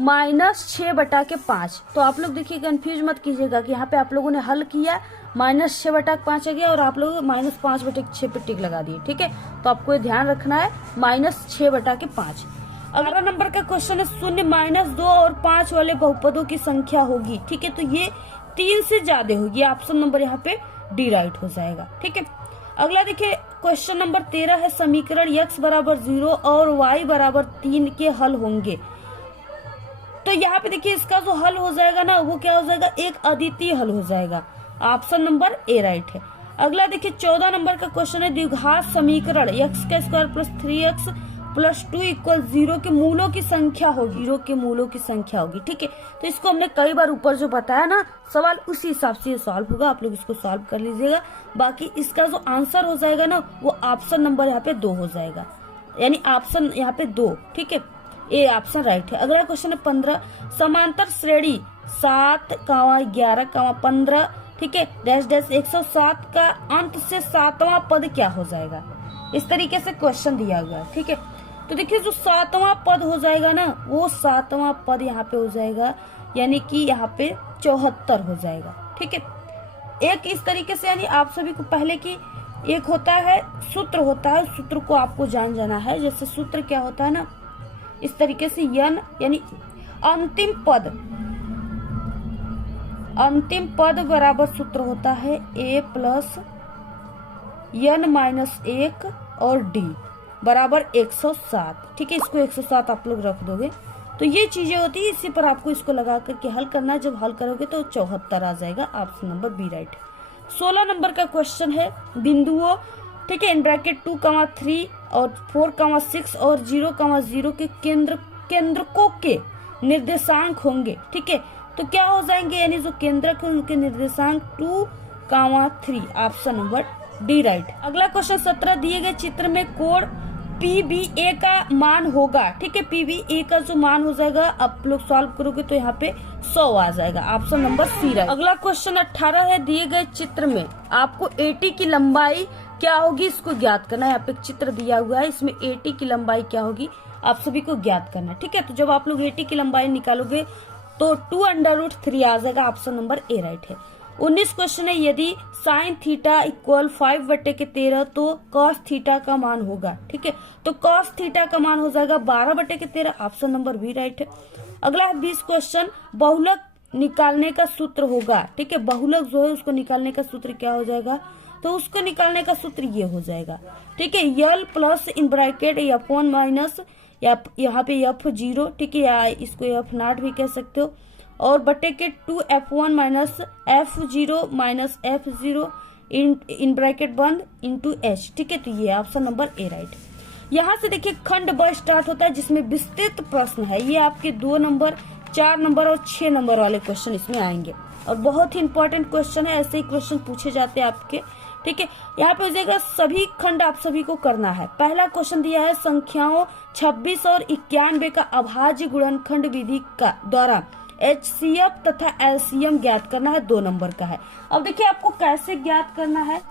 -6/5। तो आप लोग देखिए कंफ्यूज मत कीजिएगा कि यहाँ पे आप लोगों ने हल किया -6/5 आ गया और आप लोग -5/6 पे टिक लगा दिए। ठीक है, तो आपको ये ध्यान रखना है -6/5। 11 नंबर का क्वेश्चन है, 0, -2 और 5 वाले बहुपदों की संख्या होगी। ठीक है, तो ये 3 से ज्यादा होगी, ऑप्शन नंबर यहाँ पे डी राइट हो जाएगा। ठीक है, अगला देखिए क्वेश्चन नंबर 13 है, समीकरण x = 0 और y = 3 के हल होंगे। तो यहाँ पे देखिए इसका जो हल हो जाएगा ना वो क्या हो जाएगा, एक अद्वितीय हल हो जाएगा, ऑप्शन नंबर ए राइट है। अगला देखिए 14 नंबर का क्वेश्चन है, द्विघात समीकरण x² + 3x + 2 = 0 के मूलों की संख्या होगी, 0 के मूलों की संख्या होगी। ठीक है, तो इसको हमने कई बार ऊपर जो बताया ना सवाल, उसी हिसाब से ये सॉल्व होगा, आप लोग इसको सॉल्व कर लीजिएगा। बाकी इसका जो आंसर हो जाएगा ना वो ऑप्शन नंबर यहाँ पे 2 हो जाएगा, यानी ऑप्शन यहाँ पे 2। ठीक है, ए ऑप्शन राइट है। अगला क्वेश्चन है 15, समांतर श्रेणी 7, 11, 15, ठीक है, डैश डैश 107 का अंत से 7वां पद क्या हो जाएगा, इस तरीके से क्वेश्चन दिया हुआ है। ठीक है, तो देखिए जो 7वां पद हो जाएगा ना वो 7वां पद यहाँ पे हो जाएगा, यानी कि यहाँ पे 74 हो जाएगा। ठीक है, एक इस तरीके से, यानी आप सभी को पहले की एक होता है सूत्र होता है, सूत्र को आपको जान जाना है। जैसे सूत्र क्या होता है ना, इस तरीके से n यानी अंतिम पद बराबर सूत्र होता है a + n - 1 और d बराबर 107। ठीक है, इसको 107 आप लोग रख दोगे तो ये चीजें होती है, इसी पर आपको इसको लगा करके हल करना है। जब हल करोगे तो 74 आ जाएगा, option number B right. 16 number का क्वेश्चन है, बिंदुओं, ठीक है, इन ब्रैकेट 2, 3 और 4, 6 और 0, के केंद्रकों के निर्देशांक होंगे। ठीक है, तो क्या हो जाएंगे, यानी जो केंद्रक है उनके निर्देशांक 2, 3, ऑप्शन नंबर डी राइट। अगला क्वेश्चन 17, दिए गए चित्र में कोण PBA का मान होगा। ठीक है, PBA का जो मान हो जाएगा आप लोग सॉल्व करोगे तो यहाँ पे 100 आ जाएगा, ऑप्शन नंबर सी राइट। अगला क्वेश्चन 18 है, दिए गए चित्र में आपको AT की लंबाई क्या होगी इसको ज्ञात करना है। यहाँ पे चित्र दिया हुआ है, इसमें AT की लंबाई क्या होगी आप सभी को ज्ञात करना है। ठीक है, तो जब आप लोग AT की लंबाई निकालोगे तो 2√3 आ जाएगा, ऑप्शन नंबर ए राइट है। 19 क्वेश्चन है, यदि sin थीटा = 5/13 तो cos थीटा का मान होगा। ठीक है, तो cos थीटा का मान हो जाएगा 12/13, ऑप्शन नंबर बी राइट है। अगला है 20 क्वेश्चन, बहुलक निकालने का सूत्र होगा। ठीक है, बहुलक जो है उसको निकालने का सूत्र क्या हो जाएगा, तो उसको निकालने का सूत्र ये हो जाएगा। ठीक है, L + इन ब्रैकेट F1 - यहाँ पे F0, ठीक है, या इसको F0 भी कह सकते हो, और बटे के 2F1 - F0 - F0 in bracket बंद इंटू H। ठीक है, तो ये ऑप्शन नंबर ए राइट। यहाँ से देखिए खंड ब स्टार्ट होता है जिसमें विस्तृत प्रश्न है, ये आपके 2 नंबर, 4 नंबर और 6 नंबर वाले क्वेश्चन इसमें आएंगे और बहुत ही इंपॉर्टेंट क्वेश्चन है, ऐसे ही क्वेश्चन पूछे जाते हैं आपके। ठीक है, यहाँ पे हो जाएगा सभी खंड आप सभी को करना है। पहला क्वेश्चन दिया है, संख्याओं 26 और 91 का अभाज्य गुणनखंड विधि का द्वारा HCF तथा LCM ज्ञात करना है, 2 नंबर का है। अब देखिए आपको कैसे ज्ञात करना है,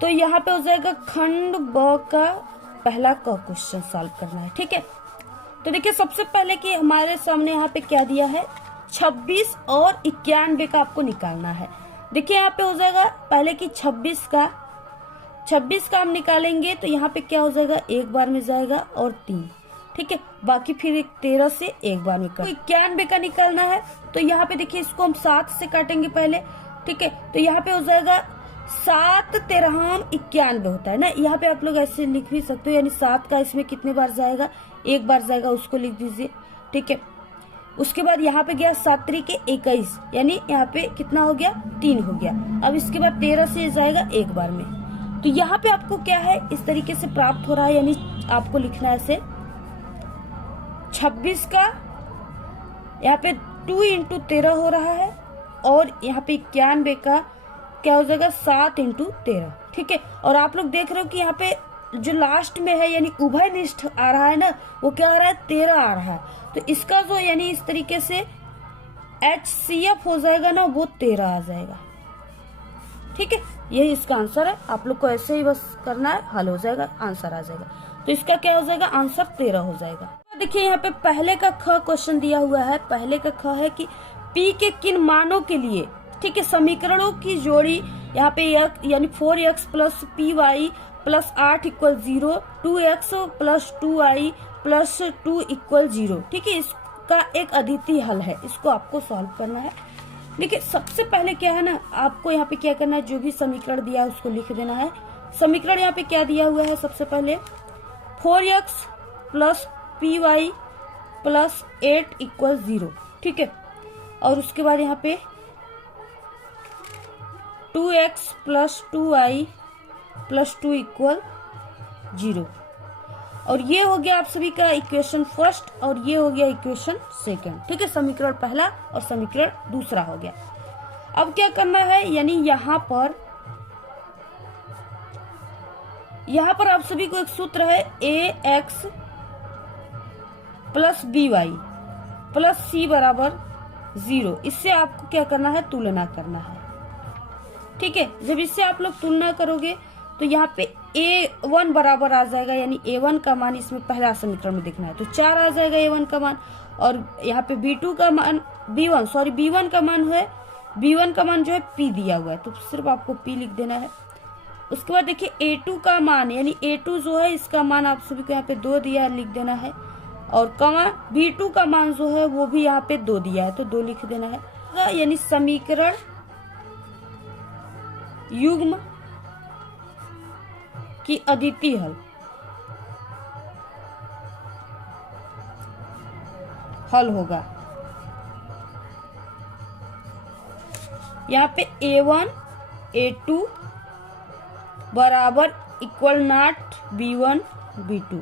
तो यहाँ पे हो जाएगा खंड ब का पहला का क्वेश्चन सॉल्व करना है। ठीक है, तो देखिए सबसे पहले कि हमारे सामने यहाँ पे क्या दिया है, 26 और 91 का आपको निकालना है। देखिए यहाँ पे हो जाएगा पहले कि 26 का हम निकालेंगे तो यहाँ पे क्या हो जाएगा, एक बार में जाएगा और 3। ठीक है, बाकी फिर 13 से एक बार में कर। 91 का निकालना है तो यहाँ पे देखिए इसको हम 7 से काटेंगे पहले। ठीक है, तो यहाँ पे हो जाएगा 7 13 91 होता है ना, यहाँ पे आप लोग ऐसे लिख भी सकते हो, यानी 7 का इसमें कितने बार जाएगा, एक बार जाएगा, उसको लिख दीजिए। ठीक है, उसके बाद यहाँ पे गया 7 के 21, यानी यहाँ पे कितना हो गया, 3 हो गया। अब इसके बाद 13 से जाएगा एक बार में, तो यहाँ पे आपको क्या है इस तरीके से प्राप्त हो रहा है, यानी आपको लिखना है ऐसे 26 का यहाँ पे 2 × 13 हो रहा है और यहाँ पे 91 का क्या हो जाएगा 7 × 13, ठीक है। और आप लोग देख रहे हो कि यहाँ पे जो लास्ट में है यानी उभयनिष्ठ आ रहा है ना, वो क्या आ रहा है 13 आ रहा है। तो इसका जो यानी इस तरीके से HCF हो जाएगा ना, वो 13 आ जाएगा, ठीक है। यही इसका आंसर है। आप लोग को ऐसे ही बस करना है, हल हो जाएगा, आंसर आ जाएगा। तो इसका क्या हो जाएगा, आंसर 13 हो जाएगा। देखिए यहाँ पे पहले का ख क्वेश्चन दिया हुआ है। पहले का ख है कि P के किन मानों के लिए, ठीक है, समीकरणों की जोड़ी यहाँ पे यानी 4x + py + 8 = 0, 2x + 2i + 2 = 0, ठीक है। इसका एक अद्वितीय हल है, इसको आपको सॉल्व करना है। देखिए सबसे पहले क्या है ना, आपको यहाँ पे क्या करना है, जो भी समीकरण दिया है उसको लिख देना है। समीकरण यहाँ पे क्या दिया हुआ है, सबसे पहले 4x + py + 8 = 0, ठीक है। और उसके बाद यहाँ पे 2x + 2i + 2 = 0। और ये हो गया आप सभी का इक्वेशन फर्स्ट, और ये हो गया इक्वेशन सेकंड, ठीक है। समीकरण पहला और समीकरण दूसरा हो गया। अब क्या करना है, यानी यहाँ पर आप सभी को एक सूत्र है ax + by + c = 0। इससे आपको क्या करना है, तुलना करना है, ठीक है। जब इससे आप लोग तुलना करोगे तो यहाँ पे a1 बराबर आ जाएगा, यानी a1 का मान इसमें पहला समीकरण में देखना है तो 4 आ जाएगा a1 का मान। और यहाँ पे b1 का मान जो है p दिया हुआ है, तो सिर्फ आपको p लिख देना है। उसके बाद देखिए a2 का मान, यानी a2 जो है इसका मान आप सभी को यहाँ पे 2 दिया है, लिख देना है। और b2 का मान जो है वो भी यहाँ पे 2 दिया है, तो 2 लिख देना है। यानी समीकरण युग्म की अद्वितीय हल होगा। यहाँ पे a1 a2 बराबर इक्वल नॉट b1 b2,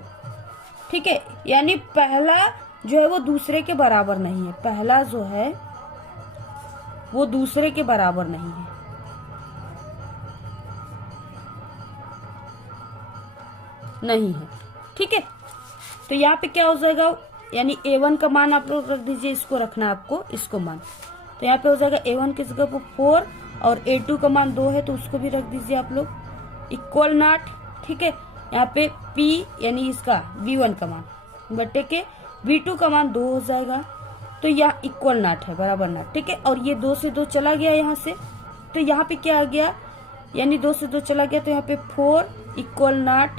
ठीक है। यानी पहला जो है वो दूसरे के बराबर नहीं है, पहला जो है वो दूसरे के बराबर नहीं है, ठीक है। तो यहाँ पे क्या हो जाएगा, यानी a1 का मान आप लोग रख दीजिए, इसको रखना है आपको, इसको मान। तो यहाँ पे हो जाएगा a1 की जगह पर 4, और a2 का मान 2 है तो उसको भी रख दीजिए आप लोग, इक्वल नॉट, ठीक है। यहाँ पे p यानी इसका b1 का मान बटे के b2 का मान 2 हो जाएगा, तो यहाँ इक्वल नॉट है, बराबर नॉट, ठीक है। और ये 2 से 2 चला गया यहाँ से, तो यहाँ पे क्या आ गया, यानी 2 से 2 चला गया, तो यहाँ पे 4 इक्वल नॉट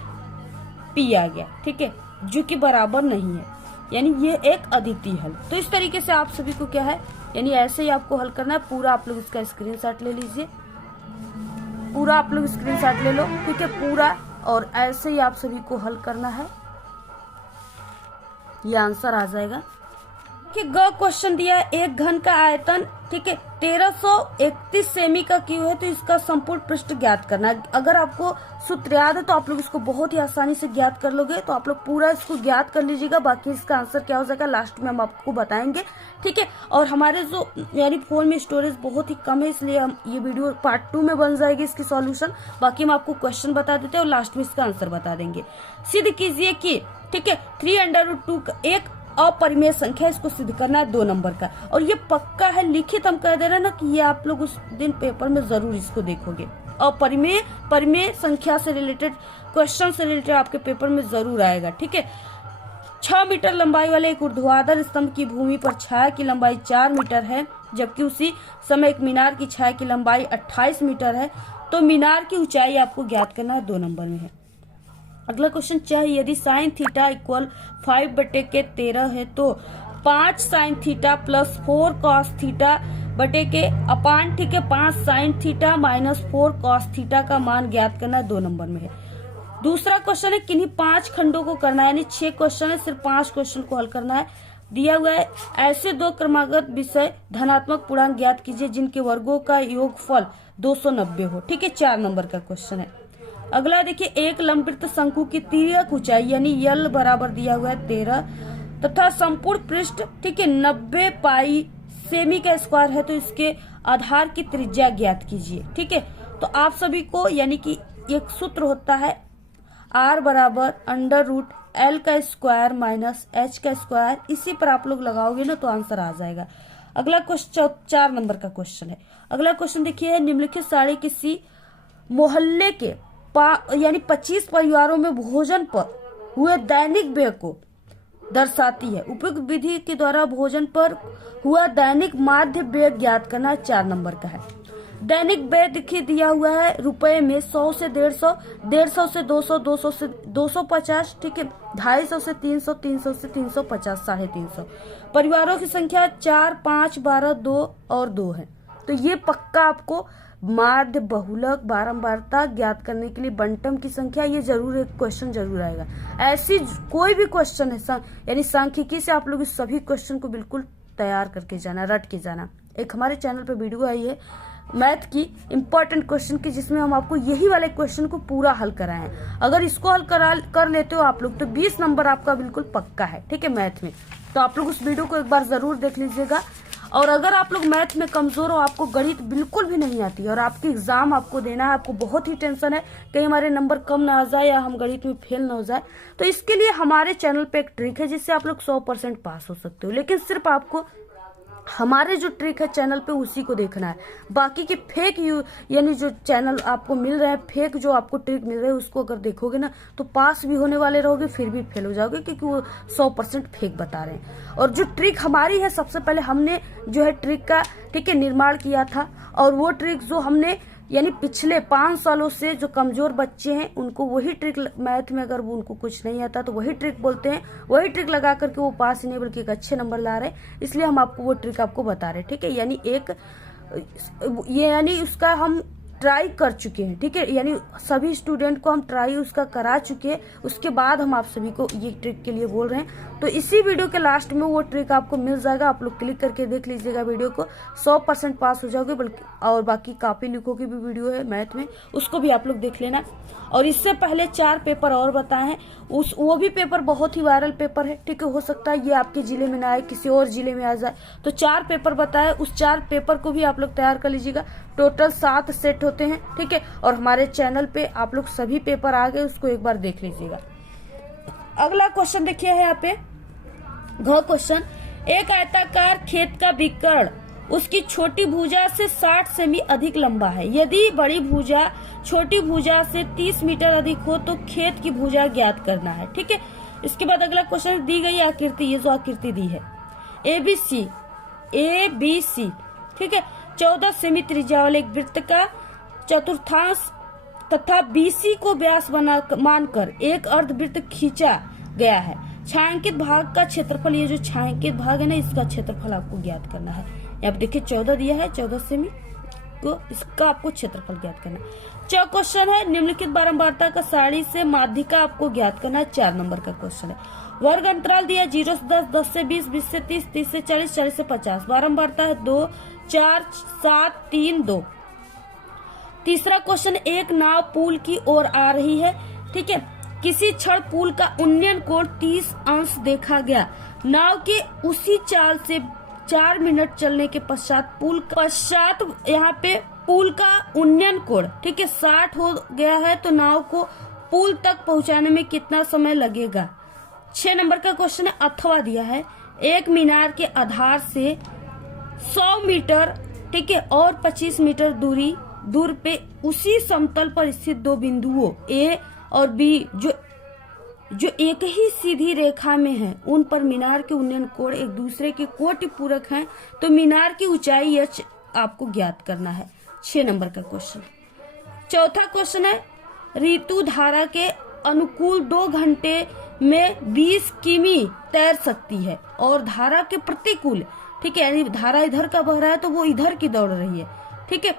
p आ गया, ठीक है, जो कि बराबर नहीं है, यानी ये एक अद्वितीय हल। तो इस तरीके से आप सभी को क्या है, यानी ऐसे ही आपको हल करना है। पूरा आप लोग इसका स्क्रीनशॉट ले लीजिए, पूरा आप लोग स्क्रीनशॉट ले लो, ठीक है, पूरा। और ऐसे ही आप सभी को हल करना है, ये आंसर आ जाएगा। कि ग क्वेश्चन दिया है, एक घन का आयतन, ठीक है, 1331 सेमी का क्यू है, तो इसका संपूर्ण पृष्ठ ज्ञात करना है। अगर आपको सूत्र याद है तो आप लोग इसको बहुत ही आसानी से ज्ञात कर लोगे, तो आप लोग पूरा इसको ज्ञात कर लीजिएगा। बाकी इसका आंसर क्या हो जाएगा लास्ट में हम आपको बताएंगे, ठीक है। और हमारे जो यानी फोन में स्टोरेज बहुत ही कम है, इसलिए हम ये वीडियो पार्ट 2 में बन जाएगी इसकी सॉल्यूशन। बाकी हम आपको क्वेश्चन बता देते हैं और लास्ट में इसका आंसर बता देंगे। सिद्ध कीजिए कि, ठीक है, 3√2 एक अपरिमेय संख्या, इसको सिद्ध करना है 2 नंबर का। और ये पक्का है, लिखित हम कह दे रहे हैं ना कि ये आप लोग उस दिन पेपर में जरूर इसको देखोगे। अपरिमेय परिमेय संख्या से रिलेटेड क्वेश्चन से रिलेटेड आपके पेपर में जरूर आएगा, ठीक है। 6 मीटर लंबाई वाले एक ऊर्ध्वाधर स्तंभ की भूमि पर छाया की लंबाई 4 मीटर है, जबकि उसी समय एक मीनार की छाया की लंबाई 28 मीटर है, तो मीनार की ऊंचाई आपको ज्ञात करना है, 2 नंबर में है। अगला क्वेश्चन चाहिए, यदि साइन थीटा इक्वल 5/13 है तो 5 sine theta plus 4 cos theta बटे के अपान, ठीक है, 5 sine theta minus 4 cos theta का मान ज्ञात करना है, 2 नंबर में है। दूसरा क्वेश्चन है, किन्हीं 5 खंडों को करना है, यानी 6 क्वेश्चन है, सिर्फ 5 क्वेश्चन को हल करना है। दिया हुआ है, ऐसे 2 क्रमागत विषय धनात्मक पूर्णांक ज्ञात कीजिए जिनके वर्गों का योगफल 290 हो, ठीक है, 4 नंबर का क्वेश्चन है। अगला देखिए, एक लंबवृत्त शंकु की तिर्यक ऊंचाई यानी यल बराबर दिया हुआ है 13 तथा संपूर्ण पृष्ठ, ठीक है, 90 पाई सेमी का स्क्वायर है, तो इसके आधार की त्रिज्या ज्ञात कीजिए, ठीक है। तो आप सभी को यानी कि एक सूत्र होता है R बराबर √L का स्क्वायर माइनस H का स्क्वायर। इसी पर आप लोग लगाओगे ना तो आंसर आ जाएगा। अगला क्वेश्चन 4 नंबर का क्वेश्चन है। अगला क्वेश्चन देखिए, निम्नलिखित साड़ी किसी मोहल्ले के यानी 25 परिवारों में भोजन पर हुए दैनिक व्यय को दर्शाती है। उपयुक्त विधि के द्वारा भोजन पर हुआ दैनिक माध्य व्यय ज्ञात करना 4 नंबर का है। दैनिक व्यय देखिए दिया हुआ है रुपए में 100 से 150, 150 से 200, 200 से 250, ठीक है, 250 से 300, 300 से 350, 350। परिवारों की संख्या 4, 5, 12, 2 और 2 है। तो ये पक्का आपको माध्य, बहुलक, बारंबारता ज्ञात करने के लिए बंटम की संख्या, ये जरूर एक क्वेश्चन जरूर आएगा। ऐसी कोई भी क्वेश्चन है यानी सांख्यिकी से आप लोग इस सभी क्वेश्चन को बिल्कुल तैयार करके जाना, रट के जाना। एक हमारे चैनल पे वीडियो आई है मैथ की इंपॉर्टेंट क्वेश्चन की, जिसमें हम आपको यही वाले क्वेश्चन को पूरा हल कराए हैं। अगर इसको हल कर लेते हो आप लोग तो 20 नंबर आपका बिल्कुल पक्का है, ठीक है, मैथ में। तो आप लोग उस वीडियो को एक बार जरूर देख लीजिएगा। और अगर आप लोग मैथ में कमजोर हो, आपको गणित बिल्कुल भी नहीं आती और आपकी एग्जाम आपको देना है, आपको बहुत ही टेंशन है कहीं हमारे नंबर कम ना आ जाए या हम गणित में फेल ना हो जाए, तो इसके लिए हमारे चैनल पे एक ट्रिक है जिससे आप लोग 100% पास हो सकते हो। लेकिन सिर्फ आपको हमारे जो ट्रिक है चैनल पे उसी को देखना है। बाकी के फेक यानी जो चैनल आपको मिल रहे हैं, फेक जो आपको ट्रिक मिल रहे हैं, उसको अगर देखोगे ना तो पास भी होने वाले रहोगे, फिर भी फेल हो जाओगे, क्योंकि वो 100% फेक बता रहे हैं। और जो ट्रिक हमारी है, सबसे पहले हमने जो है ट्रिक का, ठीक है, निर्माण किया था। और वो ट्रिक जो हमने यानी पिछले 5 सालों से जो कमजोर बच्चे हैं उनको वही ट्रिक, मैथ में अगर वो उनको कुछ नहीं आता तो वही ट्रिक बोलते हैं, वही ट्रिक लगा करके वो पास ही नहीं बल्कि एक अच्छे नंबर ला रहे हैं। इसलिए हम आपको वो ट्रिक आपको बता रहे हैं, ठीक है। यानी यानी उसका हम ट्राई कर चुके हैं, ठीक है, यानी सभी स्टूडेंट को हम ट्राई उसका करा चुके हैं, उसके बाद हम आप सभी को ये ट्रिक के लिए बोल रहे हैं। तो इसी वीडियो के लास्ट में वो ट्रिक आपको मिल जाएगा, आप लोग क्लिक करके देख लीजिएगा वीडियो को, 100% पास हो जाओगे। बल्कि और बाकी कॉपी लिखो की भी वीडियो है मैथ में, उसको भी आप लोग देख लेना। और इससे पहले 4 पेपर और बताए हैं, वो भी पेपर बहुत ही वायरल पेपर है, ठीक है। हो सकता है ये आपके जिले में ना आए, किसी और जिले में आ जाए। तो 4 पेपर बताए, उस 4 पेपर को भी आप लोग तैयार कर लीजिएगा। टोटल 7 सेट होते हैं, ठीक है। और हमारे चैनल पे आप लोग सभी पेपर आ गए, उसको एक बार देख लीजिएगा। अगला क्वेश्चन देखिए है यहाँ पे घ क्वेश्चन, एक आयताकार खेत का विकर्ण उसकी छोटी भुजा से 60 सेमी अधिक लंबा है। यदि बड़ी भुजा छोटी भुजा से 30 मीटर अधिक हो तो खेत की भुजा ज्ञात करना है, ठीक है। इसके बाद अगला क्वेश्चन, दी गई आकृति, ये जो आकृति दी है ABC, ठीक है, 14 सेमी त्रिज्या वाले एक वृत्त का चतुर्थांश तथा BC को व्यास मानकर एक अर्धवृत्त खींचा गया है। छायांकित भाग का क्षेत्रफल, ये जो छायांकित भाग है ना, इसका क्षेत्रफल आपको ज्ञात करना है। यहाँ पे देखिए 14 दिया है, 14 सेमी को इसका आपको क्षेत्रफल ज्ञात करना है। 4 क्वेश्चन है, निम्नलिखित बारंबारता का सारणी से माध्यिका आपको ज्ञात करना है। 4 नंबर का क्वेश्चन है। वर्ग अंतराल दिया 0 से 10, 10 से 20, 20 से 30, 30 से 40, 40 से 50। बारंबारता है 2, 4, 7, 3, 2। तीसरा क्वेश्चन, एक नाव पुल की ओर आ रही है, ठीक है। किसी क्षण पुल का उन्नयन कोण 30 अंश देखा गया। नाव के उसी चाल से 4 मिनट चलने के पश्चात यहाँ पे पुल का उन्नयन कोण, ठीक है, 60 हो गया है। तो नाव को पुल तक पहुंचाने में कितना समय लगेगा। 6 नंबर का क्वेश्चन है, अथवा दिया है, एक मीनार के आधार से 100 मीटर, ठीक है, और 25 मीटर दूर पे उसी समतल पर स्थित 2 बिंदुओं A और B जो एक ही सीधी रेखा में है, उन पर मीनार के उन्नयन कोण एक दूसरे के कोटि पूरक हैं। तो मीनार की ऊंचाई h आपको ज्ञात करना है। 6 नंबर का क्वेश्चन। चौथा क्वेश्चन है, ऋतु धारा के अनुकूल 2 घंटे में 20 किमी तैर सकती है और धारा के प्रतिकूल, ठीक है, यानी धारा इधर का बह रहा है तो वो इधर की दौड़ रही है, ठीक है।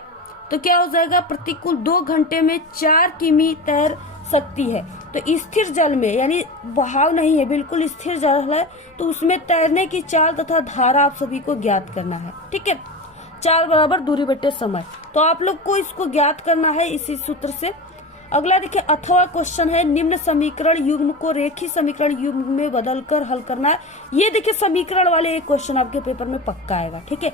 तो क्या हो जाएगा, प्रतिकूल 2 घंटे में 4 किमी तैर सकती है। तो स्थिर जल में यानी बहाव नहीं है, बिल्कुल स्थिर जल है, तो उसमें तैरने की चाल तथा धारा आप सभी को ज्ञात करना है, ठीक है। चाल बराबर दूरी बटे समय, तो आप लोग को इसको ज्ञात करना है इसी सूत्र से। अगला देखिए अथवा क्वेश्चन है, निम्न समीकरण युग्म को रेखीय समीकरण युग्म में बदलकर हल करना है। ये देखिए समीकरण वाले एक क्वेश्चन आपके पेपर में पक्का आएगा, ठीक है।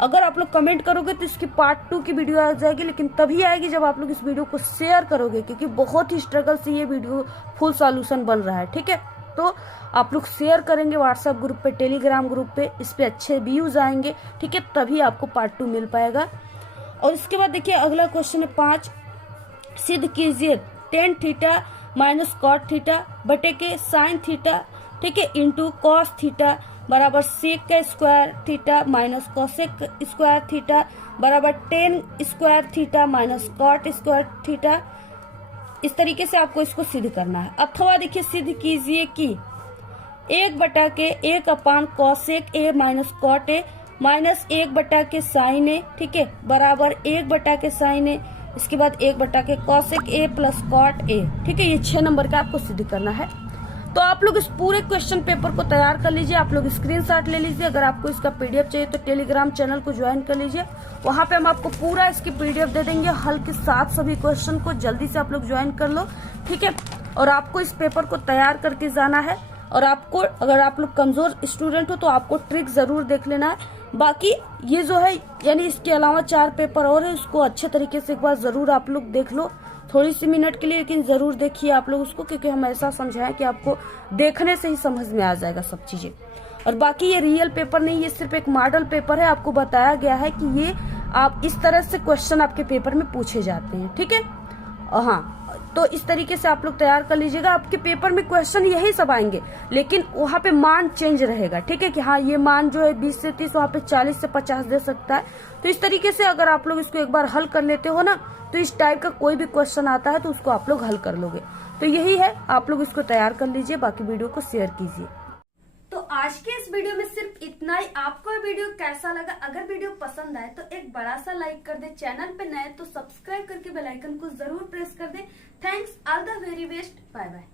अगर आप लोग कमेंट करोगे तो इसकी पार्ट 2 की वीडियो आ जाएगी, लेकिन तभी आएगी जब आप लोग इस वीडियो को शेयर करोगे, क्योंकि बहुत ही स्ट्रगल से ये वीडियो फुल सॉल्यूशन बन रहा है। ठीक है, तो आप लोग शेयर करेंगे व्हाट्सएप ग्रुप पे, टेलीग्राम ग्रुप पे, इस पे अच्छे व्यूज आएंगे। ठीक है, तभी आपको पार्ट 2 मिल पाएगा। और इसके बाद देखिए अगला क्वेश्चन है 5, सिद्ध कीजिए tan theta minus cot theta बटे के साइन थीटा, ठीक है, इंटू कॉस थीटा बराबर सेक का square theta minus cosec square theta बराबर ten square theta minus cot square theta. इस तरीके से आपको इसको सिद्ध करना है। अथवा देखिए सिद्ध कीजिए कि 1/1 अपान cosec A minus cot A minus 1/के साइन ए, ठीक है, बराबर 1/के साइन ए, इसके बाद 1/के cosec A plus cot A. ठीक है, ये 6 नंबर का आपको सिद्ध करना है। तो आप लोग इस पूरे क्वेश्चन पेपर को तैयार कर लीजिए, आप लोग स्क्रीनशॉट ले लीजिए। अगर आपको इसका पीडीएफ चाहिए तो टेलीग्राम चैनल को ज्वाइन कर लीजिए, वहां पे हम आपको पूरा इसकी पीडीएफ दे देंगे हल के साथ सभी क्वेश्चन को। जल्दी से आप लोग ज्वाइन कर लो, ठीक है। और आपको इस पेपर को तैयार करके जाना है। और आपको अगर आप लोग कमजोर स्टूडेंट हो तो आपको ट्रिक जरूर देख लेना है। बाकी ये जो है यानी इसके अलावा 4 पेपर और है, उसको अच्छे तरीके से एक बार जरूर आप लोग देख लो, थोड़ी सी मिनट के लिए, लेकिन जरूर देखिए आप लोग उसको, क्योंकि हम ऐसा समझाएं कि आपको देखने से ही समझ में आ जाएगा सब चीजें। और बाकी ये रियल पेपर नहीं, ये सिर्फ एक मॉडल पेपर है। आपको बताया गया है कि ये आप इस तरह से क्वेश्चन आपके पेपर में पूछे जाते हैं, ठीक है। हाँ, तो इस तरीके से आप लोग तैयार कर लीजिएगा। आपके पेपर में क्वेश्चन यही सब आएंगे, लेकिन वहाँ पे मान चेंज रहेगा, ठीक है, कि हाँ ये मान जो है 20 से 30, वहाँ पे 40 से 50 दे सकता है। तो इस तरीके से अगर आप लोग इसको एक बार हल कर लेते हो ना, तो इस टाइप का कोई भी क्वेश्चन आता है तो उसको आप लोग हल कर लोगे। तो यही है, आप लोग इसको तैयार कर लीजिए, बाकी वीडियो को शेयर कीजिए। तो आज के इस वीडियो में सिर्फ इतना ही। आपको ये वीडियो कैसा लगा? अगर वीडियो पसंद आए तो एक बड़ा सा लाइक कर दे, चैनल पे नए तो सब्सक्राइब करके बेल आइकन को जरूर प्रेस कर दे। Thanks, all the very best, bye bye.